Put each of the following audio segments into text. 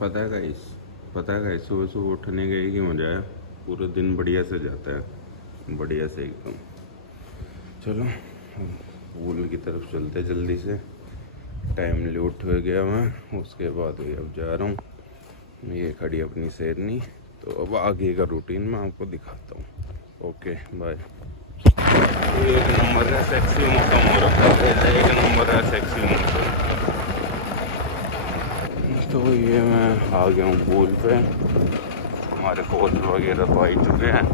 पता है गाइस, सुबह सुबह उठने का ही मजा है। पूरा दिन बढ़िया से जाता है, बढ़िया से एकदम। चलो पूल की तरफ चलते जल्दी से। टाइमली उठ गया मैं, उसके बाद अब जा रहा हूँ। ये खड़ी अपनी शेरनी, तो अब आगे का रूटीन मैं आपको दिखाता हूँ। Okay bye. एक नंबर का सेक्सी मौसम हो रखा है, एक नंबर का सेक्सी मौसम। तो ये मैं आ गया हूँ पूल पे। हमारे कोच वगैरह तो आ ही चुके हैं,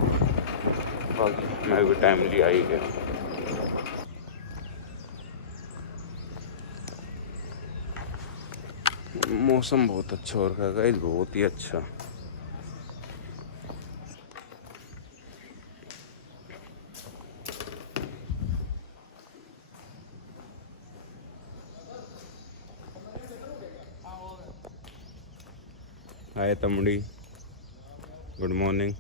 बाकी मैं भी टाइमली आ ही गया। मौसम बहुत अच्छा हो रखा है गाइस, बहुत ही अच्छा। हाय तमड़ी, गुड मॉर्निंग।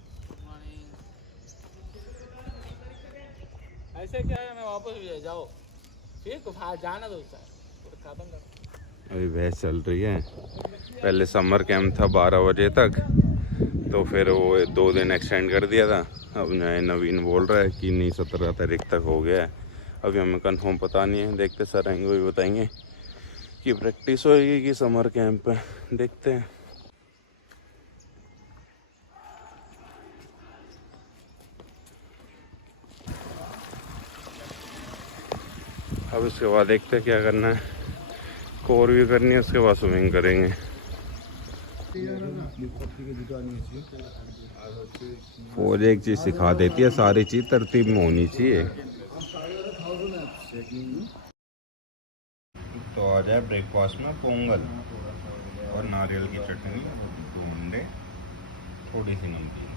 ऐसे क्या है, मैं वापस भी जाओ फिर तो जाना दो सर, खत्म कर। अभी बहस चल रही है। पहले समर कैंप था 12 बजे तक, तो फिर वो 2 दिन एक्सटेंड कर दिया था। अब नए नवीन बोल रहा है कि नहीं 17 तारीख तक हो गया है। अभी हमें कंफर्म पता नहीं है, देखते सर आएंगे वही बताएंगे कि प्रैक्टिस होएगी कि समर कैंप है, देखते हैं। अब उसके बाद देखते हैं क्या करना है। कोर भी करनी है, उसके बाद स्विमिंग करेंगे। और एक चीज़ सिखा देती है, सारी चीज़ तरतीब में होनी चाहिए। तो आ जाए ब्रेकफास्ट में पोंगल और नारियल की चटनी, 2 अंडे, थोड़ी सी नमकीन।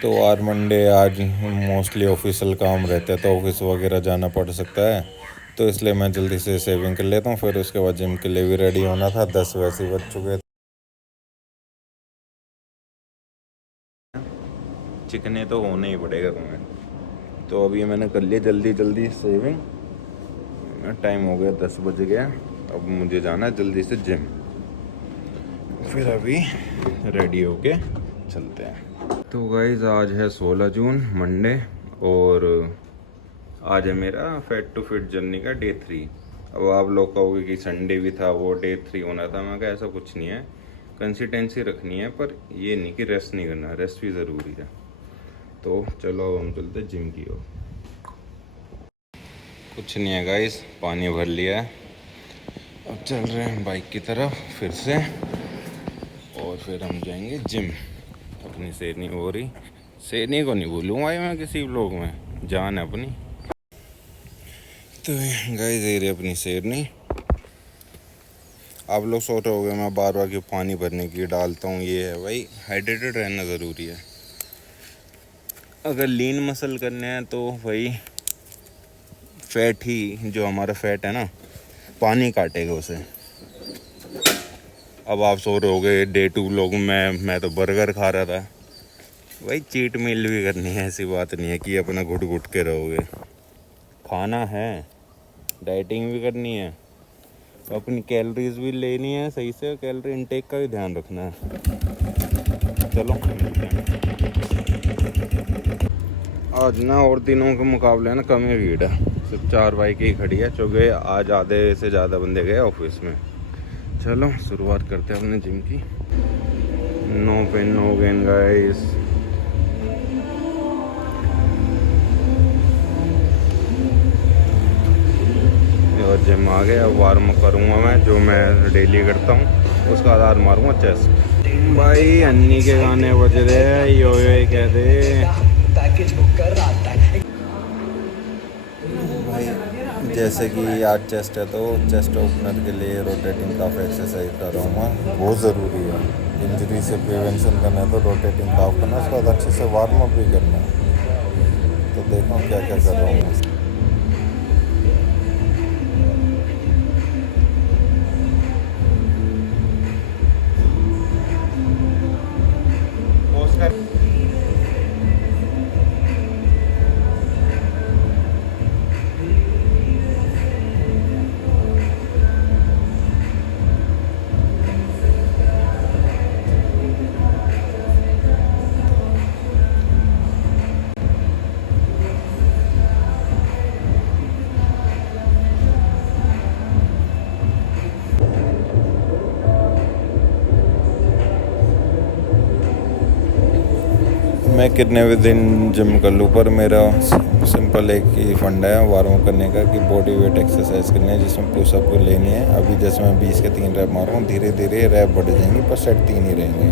तो आज मंडे, आज मोस्टली ऑफिशियल काम रहते हैं, तो ऑफिस वगैरह जाना पड़ सकता है, तो इसलिए मैं जल्दी से सेविंग कर लेता हूँ। फिर उसके बाद जिम के लिए भी रेडी होना था, 10 वैसे बज चुके थे। चिकने तो होना ही पड़ेगा तुम्हें। तो अभी मैंने कर लिया जल्दी जल्दी सेविंग। टाइम हो गया 10 बज गया। अब मुझे जाना है जल्दी से जिम, फिर अभी रेडी होके चलते हैं। तो गाइज आज है 16 जून मंडे, और आज है मेरा फैट टू फिट जर्नी का डे 3। अब आप लोग कहोगे कि संडे भी था, वो डे 3 होना था। मैं कहा ऐसा कुछ नहीं है, कंसिस्टेंसी रखनी है, पर ये नहीं कि रेस्ट नहीं करना, रेस्ट भी ज़रूरी है। तो चलो अब हम चलते जिम की ओर। कुछ नहीं है गाइस, पानी भर लिया है, अब चल रहे हैं बाइक की तरफ फिर से, और फिर हम जाएंगे जिम। अपनी शेरनी हो रही, शेरनी को नहीं भूलूंगा मैं किसी ब्लॉग में, जान है अपनी। तो गाइस ये रही अपनी शेरनी। आप लोग सोच रहे होंगे मैं बार बार क्यों पानी भरने की डालता हूँ, ये है भाई, हाइड्रेटेड रहना ज़रूरी है। अगर लीन मसल करने हैं तो भाई फैट ही, जो हमारा फैट है ना, पानी काटेगा उसे। अब आप सो रहे होगे डे 2 लोग, मैं तो बर्गर खा रहा था भाई। चीट मील भी करनी है, ऐसी बात नहीं है कि अपना घुट घुट के रहोगे। खाना है, डाइटिंग भी करनी है, अपनी कैलोरीज भी लेनी है सही से, कैलोरी इनटेक का भी ध्यान रखना है। चलो आज ना और दिनों के मुकाबले ना कम ही भीड़ है, सिर्फ 4 बाइक ही खड़ी है, चूँकि आज आधे से ज़्यादा बंदे गए ऑफिस में। चलो शुरुआत करते हैं अपने जिम की। No pain no gain guys. और जिम आ गया, वार्म अप करूँगा मैं, जो मैं डेली करता हूँ, उसका आधार मारूँगा चेस्ट। भाई अन्नी के गाने बज रहे, यो कह दे भाई। जैसे कि आज चेस्ट है, तो चेस्ट ओपनर के लिए रोटेटिंग काफ एक्सरसाइज कर रहा हूँ मैं, बहुत ज़रूरी है। इंजरी से प्रिवेंशन करना है तो रोटेटिंग काफ करना, उसके बाद अच्छे से वार्म अप भी करना है। तो देखो क्या क्या कर रहा हूँ। मैं कितने भी दिन जिम कर लूँ, पर मेरा सिंपल एक ही फंडा है वार्म अप करने का कि बॉडी वेट एक्सरसाइज करनी है, जिसमें पुशअप को लेनी है। अभी जैसे मैं 20 के 3 रैप मारूँ, धीरे धीरे रैप बढ़ जाएंगी, पर सेट 3 ही रहेंगे।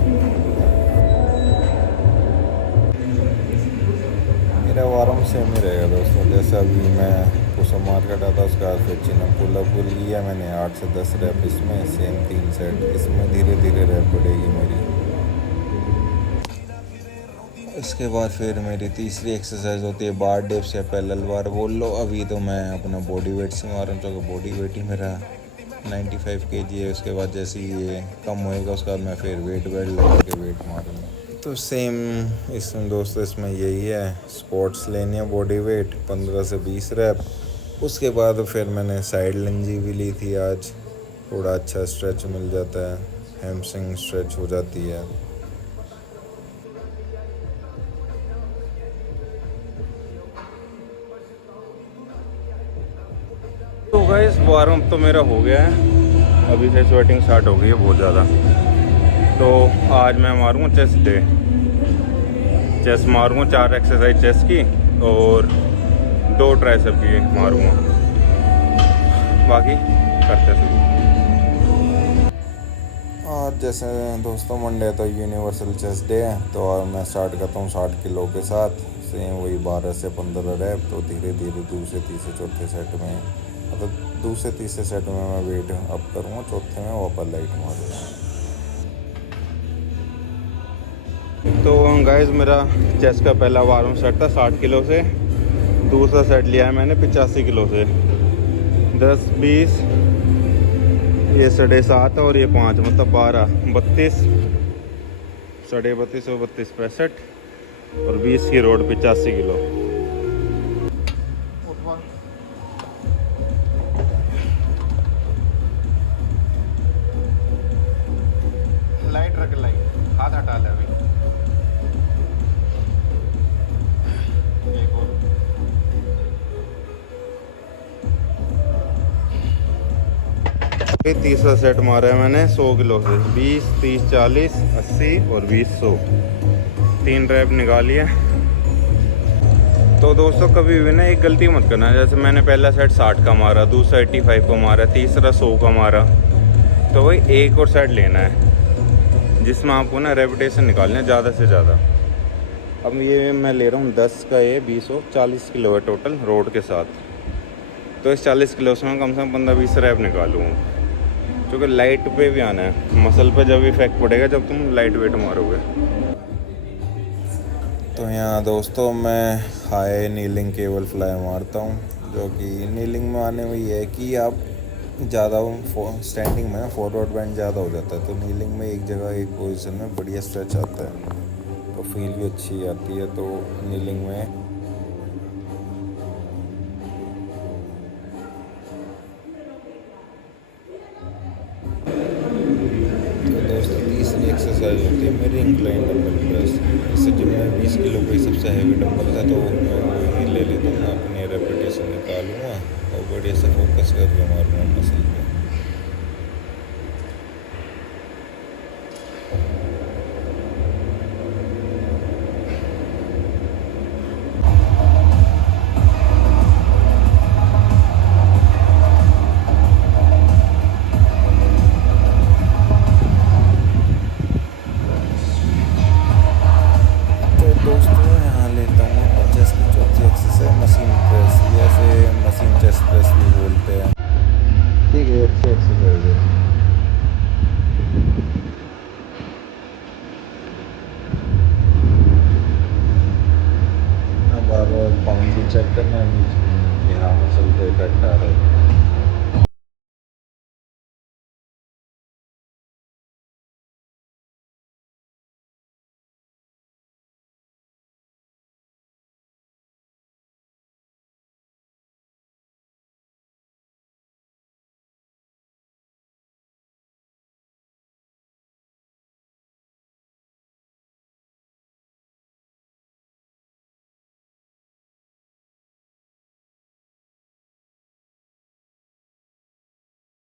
मेरा वार्म सेम ही रहेगा दोस्तों। जैसे अभी मैं पुशअप मार के था, उसके बाद फिर चिन पुलअप लिया मैंने 8 से 10 रैप इसमें, सेम 3 सेट इसमें, धीरे धीरे रैप बढ़ेगी मेरी। इसके बाद फिर मेरी तीसरी एक्सरसाइज होती है बार डिप्स या पैरेलल बार बोल लो। अभी तो मैं अपना बॉडी वेट से मार रहा हूँ, क्योंकि बॉडी वेट ही मेरा 95 kg है। उसके बाद जैसे ही ये कम होएगा, उसके बाद मैं फिर वेट बेल्ट लगा के वेट मारूँगा। तो सेम इसमें दोस्तों इसमें यही है, स्क्वाट्स लेनी है बॉडी वेट 15 से 20 रैप। उसके बाद फिर मैंने साइड लंजी भी ली थी आज, थोड़ा अच्छा स्ट्रेच मिल जाता है, हैमस्ट्रिंग स्ट्रेच हो जाती है। तो गाइस वार्म अप तो मेरा हो गया है, अभी से स्वेटिंग स्टार्ट हो गई है बहुत ज़्यादा। तो आज मैं मारूँगा चेस्ट डे, चेस्ट मारूँगा 4 एक्सरसाइज चेस्ट की और 2 ट्राइसेप की मारूँगा, बाकी करते शुरू। और जैसे दोस्तों मंडे तो यूनिवर्सल चेस्ट डे है, तो मैं स्टार्ट करता हूँ 60 किलो के साथ, सेम वही 12 से 15 रैप। तो धीरे धीरे दूसरे तीसरे चौथे सेट में, मतलब दूसरे तीसरे सेट में मैं वेट अप करूँगा, चौथे में वापस लाइट मारूँगा। तो गाइस मेरा चेस्ट का पहला वार्म सेट था 60 किलो से, दूसरा सेट लिया है मैंने 85 किलो से। 10 20 ये 7.5 और ये 5, मतलब 12 32 32.5 और 32 65 और 20 की रोड 85 किलो। लाइट रख, लाइट हाथ हटा ले अभी। एक और तीसरा सेट मारा है मैंने 100 किलो से, 20 30 40 80 और 20 100, 3 रैप निकाली है। तो दोस्तों कभी भी ना एक गलती मत करना, जैसे मैंने पहला सेट 60 का मारा, दूसरा 85 का मारा, तीसरा 100 का मारा, तो वही एक और सेट लेना है जिसमें आपको ना रेपिटेशन निकालना है ज़्यादा से ज़्यादा। अब ये मैं ले रहा हूँ 10 का, ये 20 और 40 किलो है टोटल रोड के साथ। तो इस 40 किलो से मैं कम से कम 15-20 रैप निकालूँगा, क्योंकि लाइट पे भी आना है, मसल पे जब इफेक्ट पड़ेगा जब तुम लाइट वेट मारोगे। तो यहाँ दोस्तों मैं हाई नीलिंग केबल फ्लाई मारता हूँ, जो कि नीलिंग में आने में ये है कि आप ज़्यादा स्टैंडिंग में फॉरवर्ड बैंड ज़्यादा हो जाता है, तो नीलिंग में एक जगह एक पोजीशन में बढ़िया स्ट्रेच आता है, तो फील भी अच्छी आती है। तो नीलिंग में तीसरी एक्सरसाइज होती है मेरी इंक्लाइन डंबल प्रेस। इससे जिम में 20 किलो का सबसे हैवी डंबल था, तो मैं वही ले लेता हूँ, अपनी रेपिटेशन निकालूँगा और बढ़िया से फोकस करके मारूँगा मसल पे। दोस्तों यहाँ लेता हूँ अपने चेस्ट की चौथी एक्सरसाइज मशीन प्रेस, जैसे मशीन चेस्ट प्रेस भी बोलते हैं। ठीक है, अच्छी एक्सरसाइज है। अब बार बार पाउंड भी चेक करना है बीच में, यहाँ मसल पे इफेक्ट आ रहा है।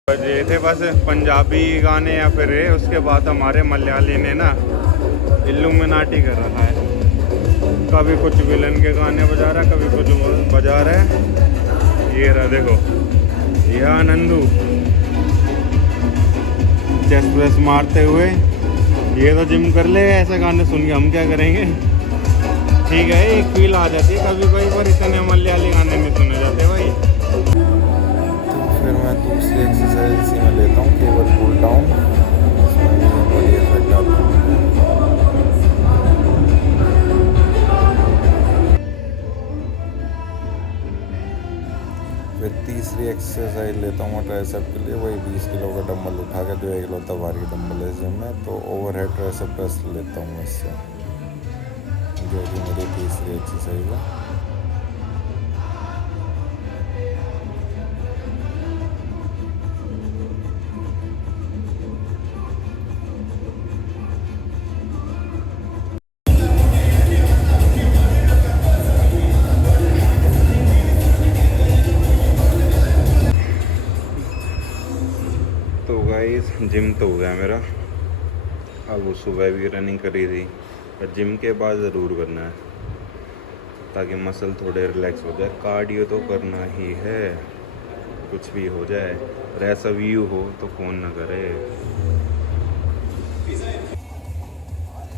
ये थे बस पंजाबी गाने या फिर उसके बाद हमारे मलयाली ने ना इल्यूमिनाटी कर रखा है। कभी कुछ विलन के गाने बजा रहा है, कभी कुछ बजा रहा है। ये रहा देखो, यह नंदू चेस्ट प्रेस मारते हुए। ये तो जिम कर ले, ऐसे गाने सुन के हम क्या करेंगे। ठीक है, एक फील आ जाती है कभी कभी, पर इतने मलयाली गाने नहीं सुने जाते भाई। तो फिर मैं दूसरी एक्सरसाइज इसी में लेता हूँ, केवल पुल डाउन। इसमें भी बड़ी इफेक्ट आता है। फिर तीसरी एक्सरसाइज लेता हूँ ट्राइसेप के लिए, वही 20 किलो का डंबल उठा के, जो इकलौता भारी डंबल है जिम में। तो ओवरहेड ट्राइसेप प्रेस लेता हूँ इससे, जो कि मेरी तीसरी एक्सरसाइज है। तो गाइस जिम तो हो गया मेरा। अब वो सुबह भी रनिंग करी थी, और जिम के बाद ज़रूर करना है ताकि मसल थोड़े रिलैक्स हो जाए। कार्डियो तो करना ही है, कुछ भी हो जाए, और ऐसा व्यू हो तो कौन ना करे।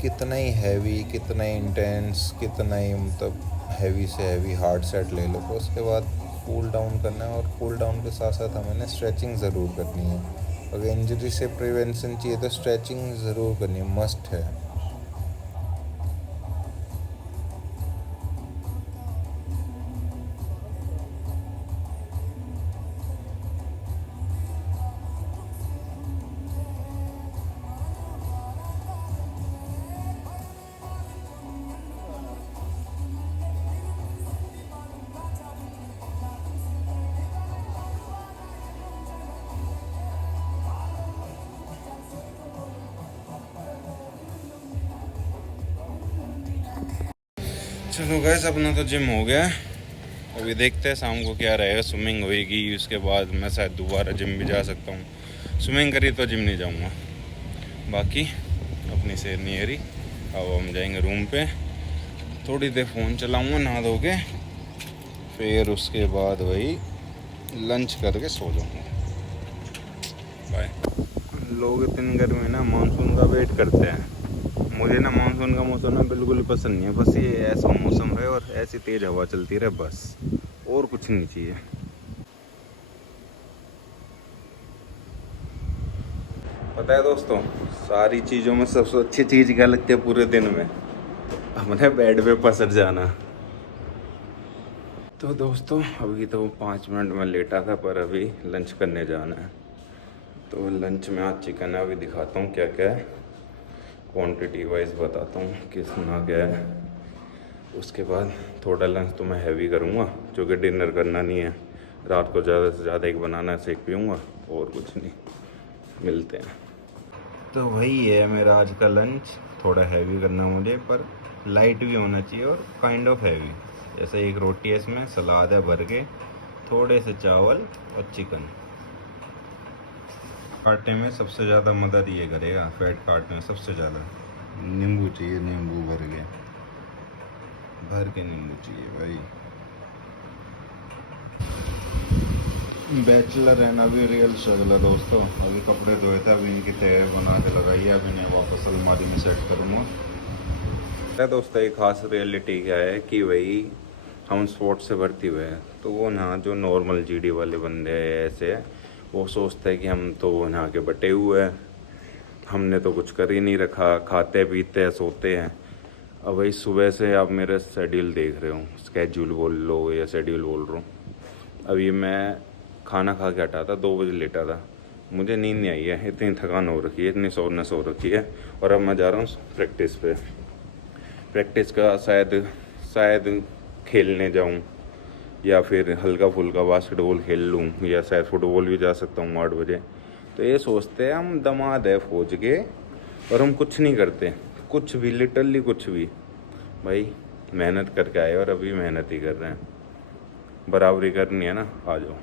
कितना ही हैवी, कितना ही इंटेंस, कितना ही मतलब हैवी से हैवी हार्ड सेट ले लो, तो उसके बाद कूल डाउन करना है। और कूल डाउन के साथ साथ हमें स्ट्रेचिंग ज़रूर करनी है। अगर इंजरी से प्रिवेंशन चाहिए तो स्ट्रेचिंग ज़रूर करनी है, मस्ट है। चलो गैस, अपना तो जिम हो गया। अभी देखते हैं शाम को क्या रहेगा। स्विमिंग होएगी, उसके बाद मैं शायद दोबारा जिम भी जा सकता हूँ। स्विमिंग करी तो जिम नहीं जाऊँगा। बाकी अपनी सेहत नहीं हरी। अब हम जाएंगे रूम पे, थोड़ी देर फ़ोन चलाऊँगा नहा धो के, फिर उसके बाद वही लंच करके सो जाऊँगा। बाय। लोग इतनी गर्मी में ना मानसून का वेट करते हैं। मुझे ना मानसून का मौसम ना बिल्कुल पसंद नहीं है। बस ये ऐसा मौसम रहे और ऐसी तेज़ हवा चलती रहे, बस, और कुछ नहीं चाहिए। पता है दोस्तों, सारी चीज़ों में सबसे अच्छी चीज़ क्या लगती है पूरे दिन में? अपने बेड पे पसर जाना। तो दोस्तों अभी तो 5 मिनट में लेटा था, पर अभी लंच करने जाना है। तो लंच में आज चिकन है, अभी दिखाता हूँ क्या क्या है, क्वांटिटी वाइज बताता हूँ कितना क्या है। उसके बाद थोड़ा लंच तो मैं हैवी करूँगा, जो कि डिनर करना नहीं है। रात को ज़्यादा से ज़्यादा एक बनाना शेक पीऊँगा, और कुछ नहीं। मिलते हैं। तो वही है मेरा आज का लंच। थोड़ा हैवी करना मुझे, पर लाइट भी होना चाहिए और काइंड ऑफ हैवी। जैसे एक रोटी है, इसमें सलाद है भर के, थोड़े से चावल और चिकन। काटने में सबसे ज़्यादा मदद ये करेगा, फैट काटने में सबसे ज़्यादा। नींबू चाहिए, नींबू भर के नींबू चाहिए भाई। बैचलर है ना, अभी रियल स्ट्रगल है दोस्तों। अभी कपड़े धोए थे, अभी इनकी तय बना के लगाई है, अभी इन्हें वापस अलमारी में सेट करूँगा। दोस्तों एक खास रियलिटी क्या है कि भाई हम स्पोर्ट्स से भर्ती हुए हैं, तो वो ना जो नॉर्मल जीडी वाले बंदे ऐसे हैं, वो सोचते हैं कि हम तो यहाँ के बटे हुए हैं, हमने तो कुछ कर ही नहीं रखा, खाते पीते हैं सोते हैं। अब भाई सुबह से आप मेरा शेड्यूल देख रहे हो, स्केड्यूल बोल लो या शेड्यूल बोल रहा हूँ। अभी मैं खाना खा के हटा था, 2 बजे लेटा था, मुझे नींद नहीं आई है, इतनी थकान हो रखी है, इतनी सोरनेस हो रखी है। और अब मैं जा रहा हूँ प्रैक्टिस पे। प्रैक्टिस का शायद खेलने जाऊँ, या फिर हल्का फुल्का बास्केटबॉल खेल लूँ, या शायद फुटबॉल भी जा सकता हूँ 8 बजे। तो ये सोचते हैं हम दमाद है फौज के, और हम कुछ नहीं करते, कुछ भी, लिटरली कुछ भी। भाई मेहनत करके आए और अभी मेहनत ही कर रहे हैं, बराबरी करनी है ना, आ जाओ।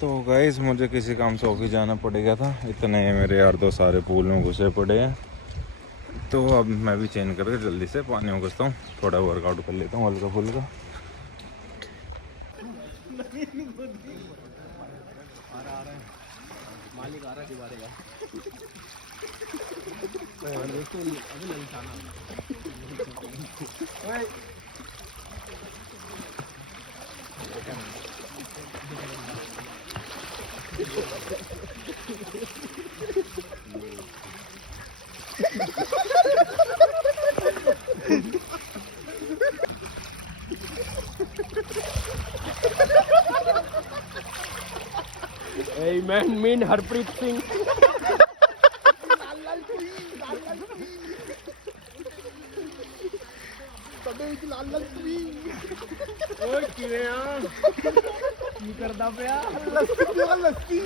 तो गाइस मुझे किसी काम से ऑफिस जाना पड़ेगा था, इतने मेरे यार तो सारे पूल में घुसे पड़े हैं। तो अब मैं भी चेंज करके जल्दी से पानी में घुसता हूँ, थोड़ा वर्कआउट कर लेता हूँ हल्का फुल्का। मालिक आ रहा है दोबारा का। Man mean Harpreet Singh. करदा पिया लस्सी।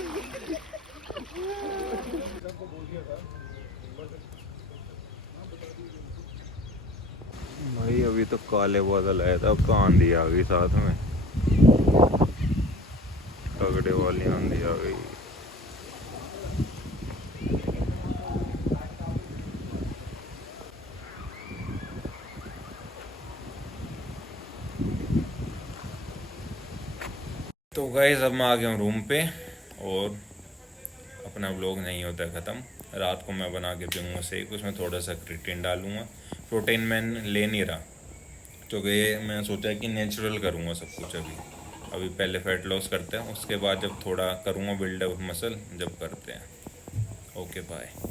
भाई अभी तो काले बादल आया था, अब तो आंधी आ गई साथ में, तगड़े वाली आंधी आ गई। तो गाइस अब मैं आ गया हूँ रूम पे, और अपना व्लॉग नहीं होता ख़त्म। रात को मैं बना के पीऊँगा शेक, उसमें थोड़ा सा क्रिएटिन डालूँगा। प्रोटीन मैं ले नहीं रहा, क्योंकि मैं सोचा कि नेचुरल करूँगा सब कुछ। अभी पहले फैट लॉस करते हैं, उसके बाद जब थोड़ा करूँगा बिल्डअप मसल, जब करते हैं। Okay bye.